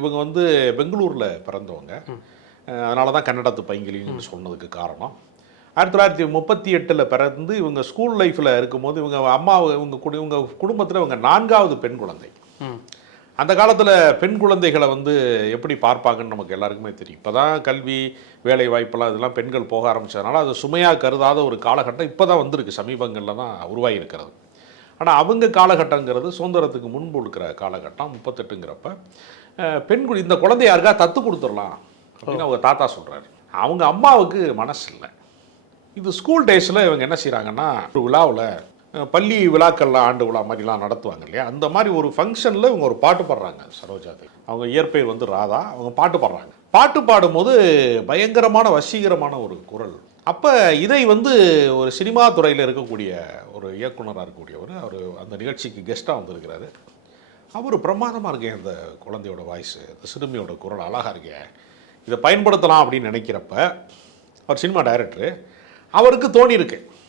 இவங்க வந்து பெங்களூரில் பிறந்தவங்க. அதனால தான் கன்னடத்து பைங்கிலின்னு சொன்னதுக்கு காரணம். 1938 பிறந்து இவங்க ஸ்கூல் லைஃப்பில் இருக்கும்போது இவங்க அம்மா இவங்க குடும்பத்தில் இவங்க 4வது பெண் குழந்தை. அந்த காலத்தில் பெண் குழந்தைகளை வந்து எப்படி பார்ப்பாங்கன்னு நமக்கு எல்லாருக்குமே தெரியும். இப்போ தான் கல்வி வேலை வாய்ப்பெல்லாம் இதெல்லாம் பெண்கள் போக ஆரம்பித்ததுனால அது சுமையாக கருதாத ஒரு காலகட்டம் இப்போ தான் வந்திருக்கு, சமீபங்களில் தான் உருவாகி இருக்கிறது. ஆனால் அவங்க காலகட்டங்கிறது சுதந்திரத்துக்கு முன்பு இருக்கிற காலகட்டம் 38ங்கிறப்ப இந்த குழந்தை யாருக்கா தத்து கொடுத்துடலாம் அப்படின்னு அவங்க தாத்தா சொல்கிறாரு. அவங்க அம்மாவுக்கு மனசு இல்லை. இது ஸ்கூல் டேஸில் இவங்க என்ன செய்கிறாங்கன்னா, ஒரு விழாவில் பள்ளி விழாக்கள்லாம் ஆண்டு விழா மாதிரிலாம் நடத்துவாங்க இல்லையா, அந்த மாதிரி ஒரு ஃபங்க்ஷனில் இவங்க ஒரு பாட்டு பாடுறாங்க. சரோஜா தேவி, அவங்க இயற்பெயர் வந்து ராதா, அவங்க பாட்டு பாடுறாங்க. பாட்டு பாடும்போது பயங்கரமான வசீகரமான ஒரு குரல். அப்போ இதை வந்து ஒரு சினிமா துறையில் இருக்கக்கூடிய ஒரு இயக்குனராக இருக்கக்கூடியவர், அவர் அந்த நிகழ்ச்சிக்கு கெஸ்ட்டாக வந்திருக்கிறாரு. அவர் பிரமாதமாக இருக்கேன், அந்த குழந்தையோட வாய்ஸு, அந்த சிறுமியோட குரல் அழகாக இருக்கே, இதை பயன்படுத்தலாம் அப்படின்னு நினைக்கிறப்ப அவர் சினிமா டைரக்டரு, அவருக்கு தோணியிருக்கு